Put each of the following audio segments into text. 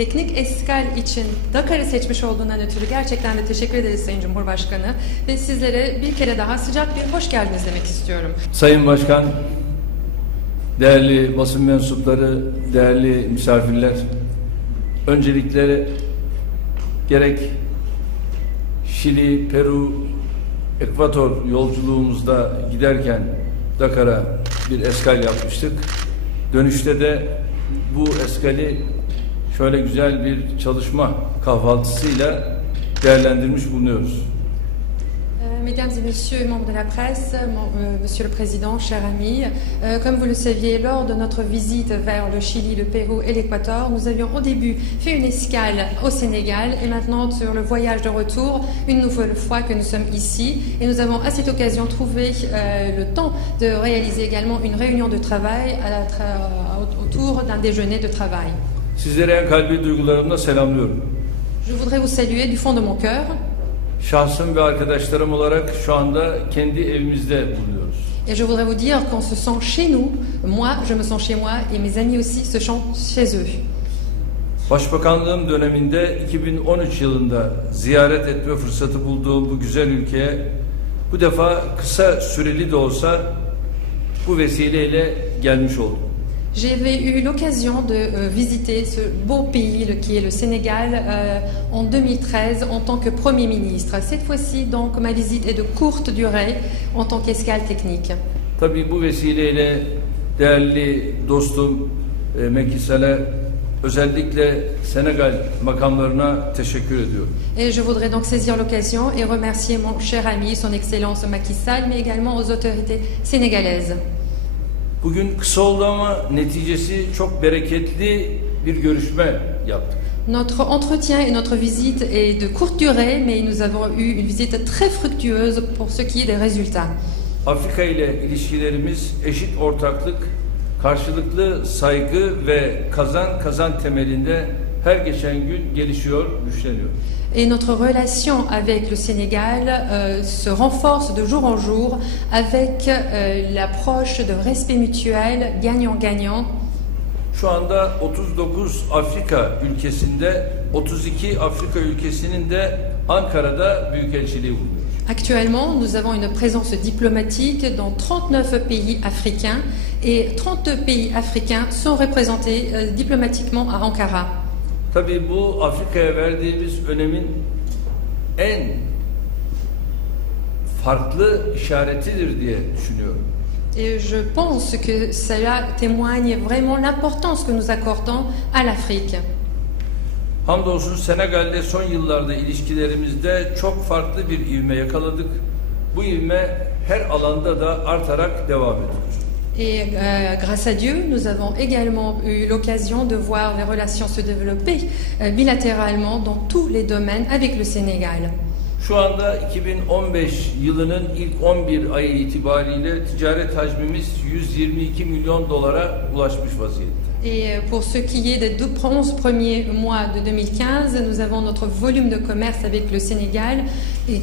teknik eskal için Dakar'ı seçmiş olduğundan ötürü gerçekten de teşekkür ederiz Sayın Cumhurbaşkanı ve sizlere bir kere daha sıcak bir hoş geldiniz demek istiyorum. Sayın Başkan, değerli basın mensupları, değerli misafirler, öncelikle gerek Şili, Peru, Ekvator yolculuğumuzda giderken Dakar'a bir eskal yapmıştık. Dönüşte de bu eskali şöyle güzel bir çalışma kahvaltısıyla değerlendirmiş bulunuyoruz. Mesdames et messieurs, membres de la presse, monsieur le président, chers amis, comme vous le saviez, lors de notre visite vers le Chili, le Pérou et l'Équateur, nous avions au début fait une escale au Sénégal et maintenant sur le voyage de retour, une nouvelle fois que nous sommes ici, et nous avons à cette occasion trouvé le temps de réaliser également une réunion de travail autour d'un déjeuner de travail. Sizlere en kalbi duygularımla selamlıyorum. Je voudrais vous saluer du fond de mon cœur. Şahsım ve arkadaşlarım olarak şu anda kendi evimizde bulunuyoruz. Et je voudrais vous dire qu'on se sent chez nous. Moi, je me sens chez moi et mes amis aussi se sentent chez eux. Başbakanlığım döneminde 2013 yılında ziyaret etme fırsatı bulduğum bu güzel ülkeye bu defa kısa süreli de olsa bu vesileyle gelmiş oldum. J'avais eu l'occasion de visiter ce beau pays qui est le Sénégal en 2013 en tant que Premier ministre. Cette fois-ci, donc, ma visite est de courte durée en tant qu'escale technique. Tabii bu vesileyle değerli dostum Macky Sall'e özellikle Senegal makamlarına teşekkür ediyorum. Et je voudrais donc saisir l'occasion et remercier mon cher ami, son Excellence Macky Sall, mais également aux autorités sénégalaises. Bugün kısa oldu ama neticesi çok bereketli bir görüşme yaptık. Notre entretien et notre visite est de courte durée, mais nous avons eu une visite très fructueuse pour ce qui est des résultats. Afrika ile ilişkilerimiz eşit ortaklık, karşılıklı saygı ve kazan temelinde her geçen gün gelişiyor, güçleniyor. Et notre relation avec le Sénégal se renforce de jour en jour avec l'approche de respect mutuel, gagnant-gagnant. Şu anda 39 Afrika ülkesinde, 32 Afrika ülkesinin de Ankara'da büyükelçiliği bulunuyor. Actuellement, nous avons une présence diplomatique dans 39 pays africains et 32 pays africains sont représentés diplomatiquement à Ankara. Tabii bu Afrika'ya verdiğimiz önemin en farklı işaretidir diye düşünüyorum. Et je pense que cela témoigne vraiment l'importance que nous accordons à l'Afrique. Hamdolsun Senegal'de son yıllarda ilişkilerimizde çok farklı bir ivme yakaladık. Bu ivme her alanda da artarak devam ediyor. Et grâce à Dieu, nous avons également eu l'occasion de voir les relations se développer bilatéralement dans tous les domaines avec le Sénégal. Şu anda 2015 yılının ilk 11 ayı itibariyle ticaret hacmimiz 122 milyon dolara ulaşmış vaziyette. Et pour ce qui est des 11 premiers mois de 2015, nous avons notre volume de commerce avec le Sénégal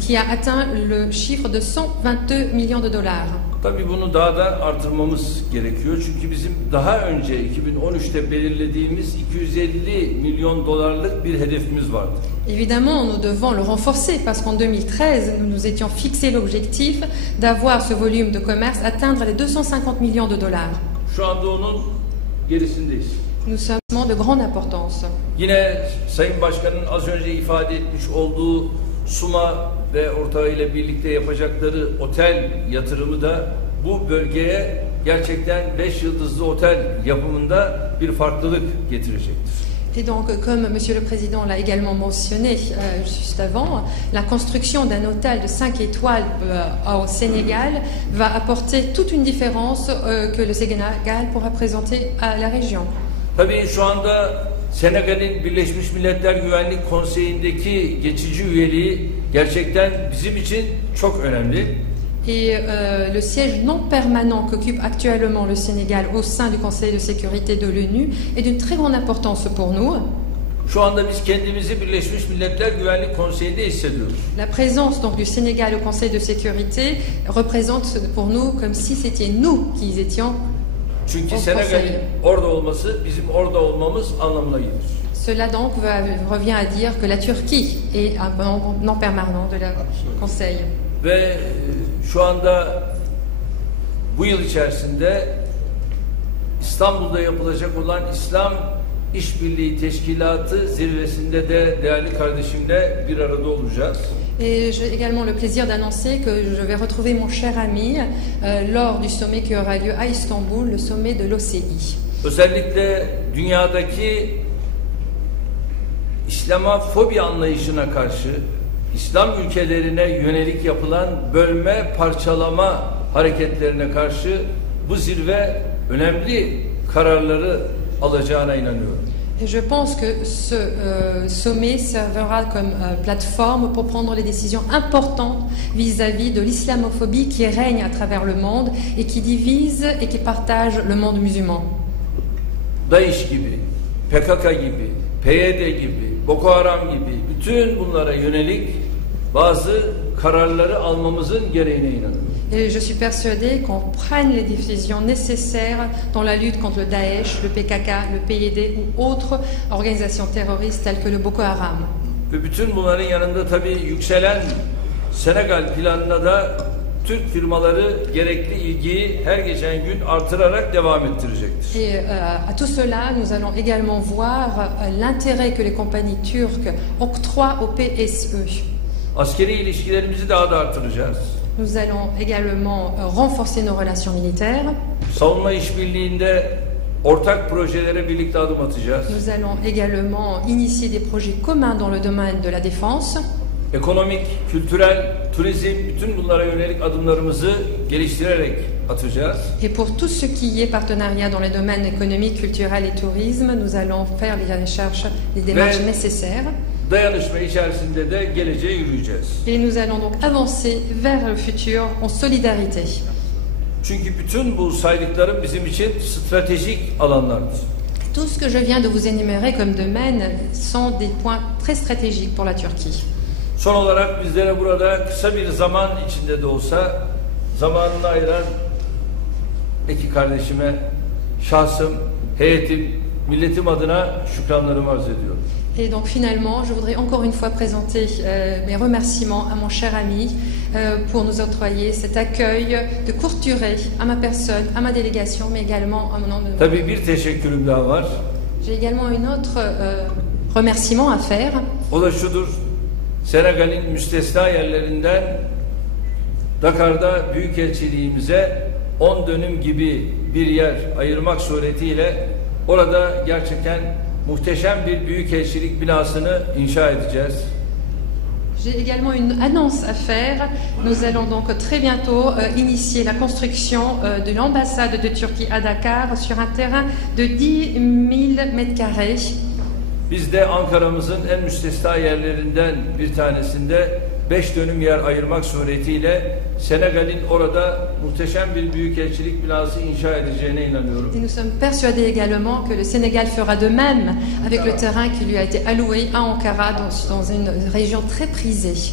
qui a atteint le chiffre de 122 millions de dollars. Tabii bunu daha da artırmamız gerekiyor. Çünkü bizim daha önce 2013'te belirlediğimiz 250 milyon dolarlık bir hedefimiz vardı. Évidemment, nous devons le renforcer parce qu'en 2013, nous nous étions fixé l'objectif d'avoir ce volume de commerce atteindre les 250 millions de dollars. Şu anda onun gerisindeyiz. Nous sommes de grande importance. Yine Sayın Başkan'ın az önce ifade etmiş olduğu SUMA ve ortağıyla birlikte yapacakları otel yatırımı da bu bölgeye gerçekten 5 yıldızlı otel yapımında bir farklılık getirecektir. Et donc, comme Monsieur le Président l'a également mentionné juste avant, la construction d'un hôtel de 5 étoiles au Sénégal va apporter toute une différence que le Sénégal pourra présenter à la région. Tabii şu anda Senegal'in Birleşmiş Milletler Güvenlik Konseyi'ndeki geçici üyeliği gerçekten bizim için çok önemli. Et le siège non permanent qu'occupe actuellement le Sénégal au sein du Conseil de sécurité de l'ONU est d'une très grande importance pour nous. Şu anda biz kendimizi Birleşmiş Milletler Güvenlik Konseyi'nde hissediyoruz. La présence donc du Sénégal au Conseil de sécurité représente pour nous comme si c'était nous qui étions Çünkü Senegal'in orada olması bizim orada olmamız anlamına gelir. Cela donc revient à dire que la Turquie est un membre non permanent de la Conseil. Ve şu anda bu yıl içerisinde İstanbul'da yapılacak olan İslam İşbirliği Teşkilatı zirvesinde de değerli kardeşimle bir arada olacağız. Et j'ai également le plaisir d'annoncer que je vais retrouver mon cher ami lors du sommet qui aura lieu à Istanbul, le sommet de l'OCI. Özellikle dünyadaki İslamofobi anlayışına karşı, İslam ülkelerine yönelik yapılan bölme, parçalama hareketlerine karşı bu zirve önemli kararları alacağına inanıyorum. Et je pense que ce sommet servira comme plateforme pour prendre les décisions importantes vis-à-vis de l'islamophobie qui règne à travers le monde et qui divise et qui partage le monde musulman. DAEŞ gibi, PKK gibi, PYD gibi, Boko Haram gibi bütün bunlara yönelik bazı kararları almamızın gereğine inanıyorum. Et je suis persuadée qu'on prenne les décisions nécessaires dans la lutte contre le Daesh, le PKK, le PYD ou autres organisations terroristes telles que le Boko Haram. Ve bütün bunların yanında tabii yükselen Senegal planına da Türk firmaları gerekli ilgiyi her geçen gün artırarak devam ettirecektir. Et à tout cela, nous allons également voir l'intérêt que les compagnies turques octroient au PSE. Askeri ilişkilerimizi daha da artıracağız. Nous allons également renforcer nos relations militaires. Savunma işbirliğinde ortak projelere birlikte adım atacağız. Nous allons également initier des projets communs dans le domaine de la défense. Ekonomik, kültürel, turizm, bütün bunlara yönelik adımlarımızı geliştirerek atacağız. Et pour tout ce qui est partenariat dans les domaines économiques, culturels et tourisme, nous allons faire les recherches, les démarches nécessaires. Dayanışma içerisinde de geleceğe yürüyeceğiz. Et nous allons donc avancer vers le futur en solidarité. Çünkü bütün bu saydıklarım bizim için stratejik alanlardır. Tout ce que je viens de vous énumérer comme domaines sont des points très stratégiques pour la Turquie. Son olarak bizlere burada kısa bir zaman içinde de olsa zamanını ayıran iki kardeşime şahsım, heyetim, milletim adına şükranlarımı arz ediyorum. Et donc finalement, je voudrais encore une fois présenter mes remerciements à mon cher ami pour nous octroyer cet accueil de courte durée à ma personne, à ma délégation, mais également à mon nom de... Tabii bir teşekkürüm daha var. J'ai également une autre remerciement à faire. O da şudur. Senegal'in müstesna yerlerinden Dakar'da büyükelçiliğimize 10 dönüm gibi bir yer ayırmak suretiyle orada gerçekten muhteşem bir büyükelçilik binasını inşa edeceğiz. J'ai également une annonce à faire. Nous allons donc très bientôt initier la construction de l'ambassade de Turquie à Dakar sur un terrain de 10 000 m². Biz de Ankara'mızın en müstesna yerlerinden bir tanesinde 5 dönüm yer ayırmak suretiyle Senegal'in orada muhteşem bir büyükelçilik binası inşa edeceğine inanıyorum. Et nous sommes persuadés également que le Sénégal fera de même avec le terrain qui lui a été alloué à Ankara dans une région très prisée.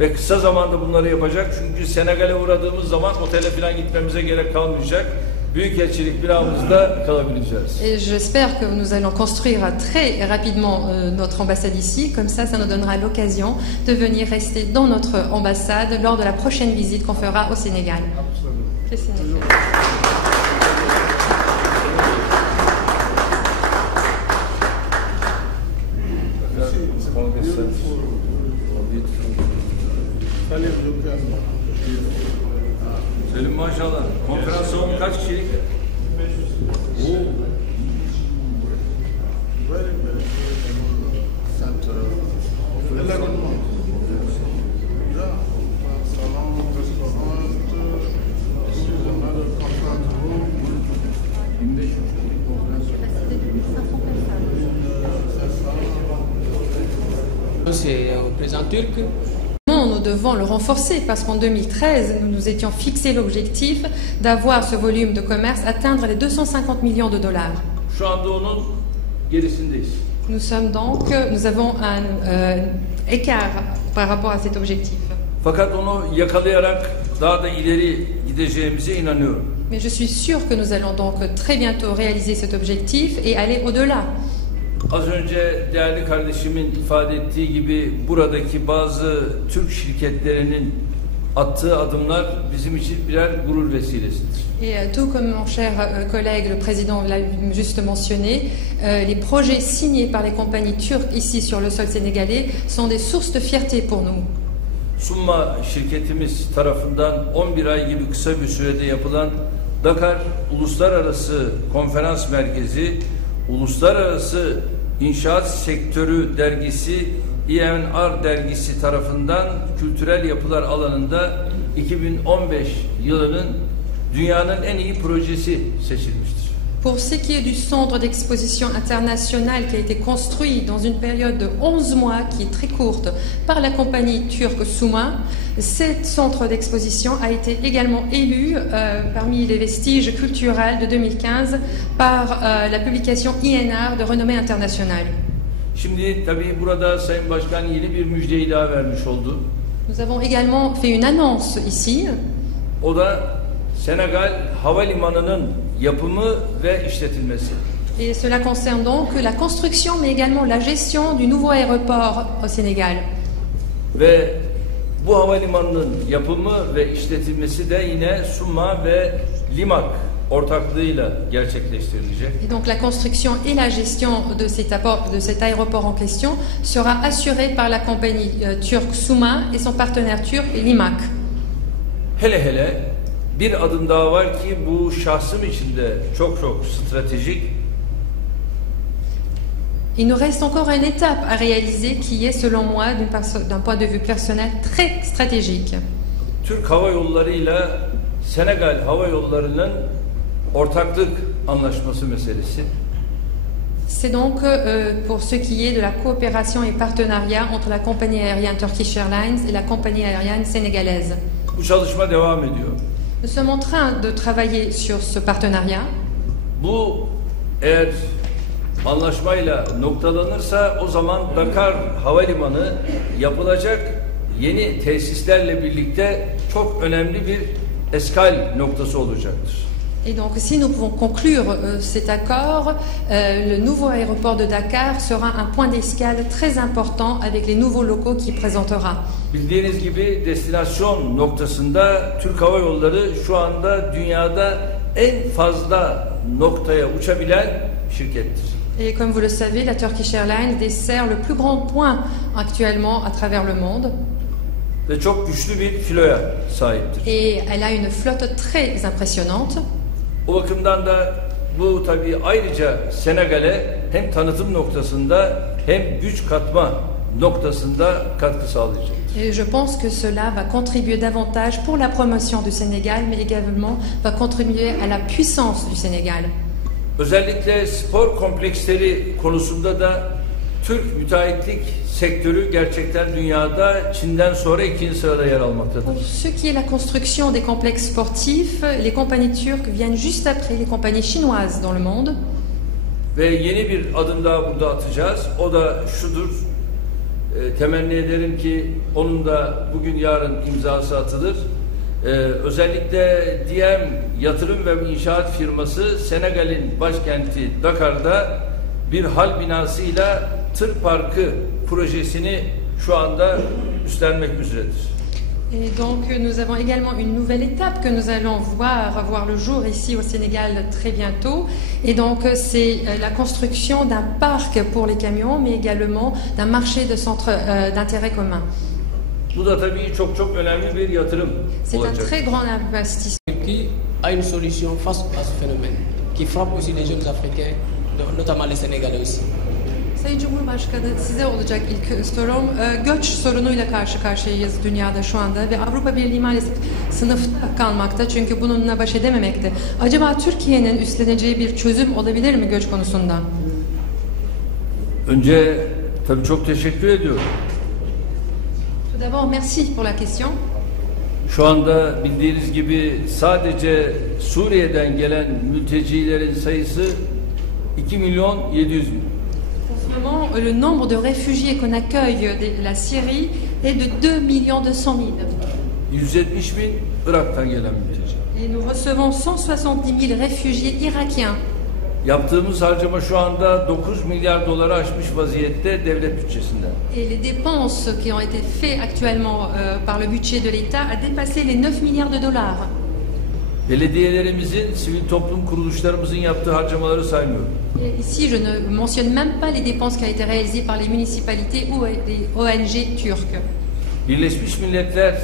Ve kısa zamanda bunları yapacak çünkü Senegal'e uğradığımız zaman otele falan gitmemize gerek kalmayacak. Büyükelçilik binamızda kalabileceğiz. Et j'espère que nous allons construire très rapidement notre ambassade ici. Comme ça nous donnera l'occasion de venir rester dans notre ambassade lors de la prochaine visite qu'on fera au Sénégal. Selim maşallah. Konferans salonu kaç kişilik? C'est au président turc. Nous devons le renforcer parce qu'en 2013, nous nous étions fixé l'objectif d'avoir ce volume de commerce atteindre les 250 millions de dollars. Şu anda onun gerisindeyiz. Nous avons un écart par rapport à cet objectif. Fakat onu yakalayarak daha da ileri gideceğimize inanıyorum. Mais je suis sûre que nous allons donc très bientôt réaliser cet objectif et aller au-delà. Az önce değerli kardeşimin ifade ettiği gibi buradaki bazı Türk şirketlerinin attığı adımlar bizim için birer gurur vesilesidir. Et tout comme mon cher collègue, le président l'a juste mentionné, les projets signés par les compagnies turques ici sur le sol sénégalais sont des sources de fierté pour nous. Summa şirketimiz tarafından 11 ay gibi kısa bir sürede yapılan Dakar Uluslararası Konferans Merkezi, Uluslararası İnşaat Sektörü Dergisi, INR Dergisi tarafından kültürel yapılar alanında 2015 yılının dünyanın en iyi projesi seçilmiştir. Pour ce qui est du centre d'exposition international qui a été construit dans une période de 11 mois, qui est très courte, par la compagnie turque Suma, ce centre d'exposition a été également élu parmi les vestiges culturels de 2015 par la publication INR de renommée internationale. Şimdi tabii burada Sayın Başkan yeni bir müjdeyi daha vermiş oldu. Nous avons également fait une annonce ici. O da Senegal Havalimanı'nın yapımı ve işletilmesi. Et cela concerne donc la construction mais également la gestion du nouveau aéroport au Sénégal. Ve bu havalimanının yapımı ve işletilmesi de yine Suma ve Limak ortaklığıyla gerçekleştirilecek. Et donc la construction et la gestion de cet aéroport en question sera assurée par la compagnie turque Suma et son partenaire turc Limak. Hele hele bir adım daha var ki bu şahsım için de çok stratejik. Il nous reste encore une étape à réaliser qui est selon moi d'un point de vue personnel très stratégique. Türk Hava Yolları ile Senegal Hava Yolları'nın ortaklık anlaşması meselesi. C'est donc pour ce qui est de la coopération et partenariat entre la compagnie aérienne Turkish Airlines et la compagnie aérienne sénégalaise. Bu çalışma devam ediyor. Nous sommes en train de travailler sur ce partenariat. Bu eğer anlaşmayla noktalanırsa o zaman Dakar Havalimanı yapılacak yeni tesislerle birlikte çok önemli bir eskal noktası olacaktır. Et donc si nous pouvons conclure cet accord, le nouveau aéroport de Dakar sera un point d'escale très important avec les nouveaux locaux qu'il présentera. Bildiğiniz gibi destinasyon noktasında Türk Hava Yolları şu anda dünyada en fazla noktaya uçabilen şirkettir. Et comme vous le savez, la Turkish Airlines dessert le plus grand point actuellement à travers le monde. Ve çok güçlü bir filoya sahiptir. Et elle a une flotte très impressionnante. O bakımdan da bu tabii ayrıca Senegal'e hem tanıtım noktasında hem güç katma noktasında katkı sağlayacak. Et je pense que cela va contribuer davantage pour la promotion du Sénégal, mais également va contribuer à la puissance du Sénégal. Özellikle spor kompleksleri konusunda da Türk müteahhitlik sektörü gerçekten dünyada Çin'den sonra ikinci sırada yer almaktadır. Pour ce qui est la construction des complexes sportifs, les compagnies turques viennent juste après les compagnies chinoises dans le monde. Ve yeni bir adım daha burada atacağız. O da şudur. Temenni ederim ki onun da bugün yarın imzası atılır. Özellikle DM yatırım ve inşaat firması Senegal'in başkenti Dakar'da bir hal binasıyla tır parkı projesini şu anda üstlenmek üzeredir. Et donc nous avons également une nouvelle étape que nous allons voir le jour ici au Sénégal très bientôt. Et donc c'est la construction d'un parc pour les camions, mais également d'un marché de centres d'intérêt commun. Bu da tabii çok önemli bir yatırım C'est un très grand investissement. Turquie a une solution face à ce phénomène qui frappe aussi les jeunes Africains, notamment les Sénégalais aussi. Sayın Cumhurbaşkanı, size olacak ilk sorum. Göç sorunuyla karşı karşıyayız dünyada şu anda ve Avrupa Birliği maalesef sınıfta kalmakta çünkü bununla baş edememekte. Acaba Türkiye'nin üstleneceği bir çözüm olabilir mi göç konusunda? Önce tabii çok teşekkür ediyorum. Tout d'abord, merci pour la question. Şu anda bildiğiniz gibi sadece Suriye'den gelen mültecilerin sayısı 2.700.000. En ce moment, le nombre de réfugiés qu'on accueille de la Syrie est de 2.200.000. 170.000 Irak'tan gelen mülteci. Et nous recevons 170 000 réfugiés irakiens. yaptığımız harcama şu anda 9 milyar doları aşmış vaziyette devlet bütçesinden. Et les dépenses qui ont été faites actuellement par le budget de l'État a dépassé les 9 milliards de dollars. Belediyelerimizin, sivil toplum kuruluşlarımızın yaptığı harcamaları saymıyorum. Et ici, je ne mentionne même pas les dépenses qui ont été réalisées par les municipalités ou les ONG turques. Birleşmiş Milletler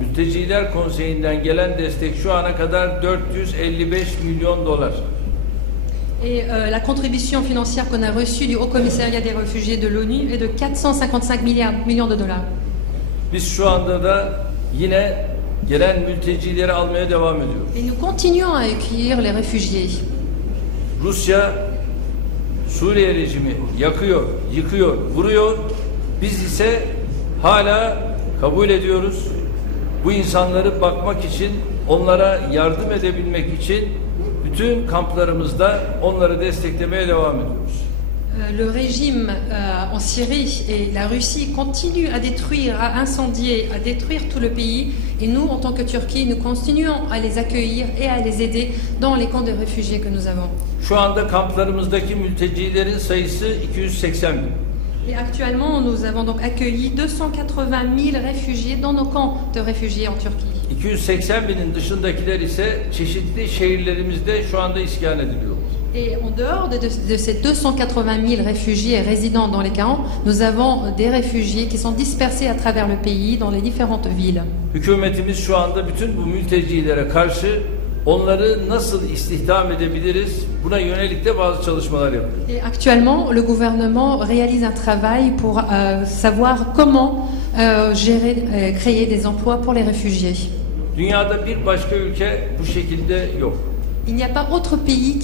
Mülteciler Konseyi'nden gelen destek şu ana kadar 455 milyon dolar. Et la contribution financière qu'on a reçue du Haut Commissariat des réfugiés de l'ONU est de 455 millions de dollars. Biz şu anda da yine gelen mültecileri almaya devam ediyoruz. Et nous continuons à accueillir les réfugiés. Rusya Suriye rejimi yakıyor, yıkıyor, vuruyor. Biz ise hala kabul ediyoruz. Bu insanları bakmak için, onlara yardım edebilmek için bütün kamplarımızda onları desteklemeye devam ediyoruz. Le régime en Syrie et la Russie continuent à détruire, à incendier, à détruire tout le pays. Et nous, en tant que Turquie, nous continuons à les accueillir et à les aider dans les camps de réfugiés que nous avons. Şu anda kamplarımızdaki mültecilerin sayısı 280 bin. Et actuellement, nous avons donc accueilli 280 000 réfugiés dans nos camps de réfugiés en Turquie. 280 binin dışındakiler ise çeşitli şehirlerimizde şu anda iskan ediliyor. Et en dehors de ces 280 000 réfugiés et résidents dans les camps, nous avons des réfugiés qui sont dispersés à travers le pays, dans les différentes villes. Hükümetimiz şu anda bütün bu mültecilere karşı onları nasıl istihdam edebiliriz? Buna yönelik de bazı çalışmalar yapıyor. Et actuellement, le gouvernement réalise un travail pour savoir comment gérer, créer des emplois pour les réfugiés. Dünyada bir başka ülke bu şekilde yok. Il n'y a pas autre pays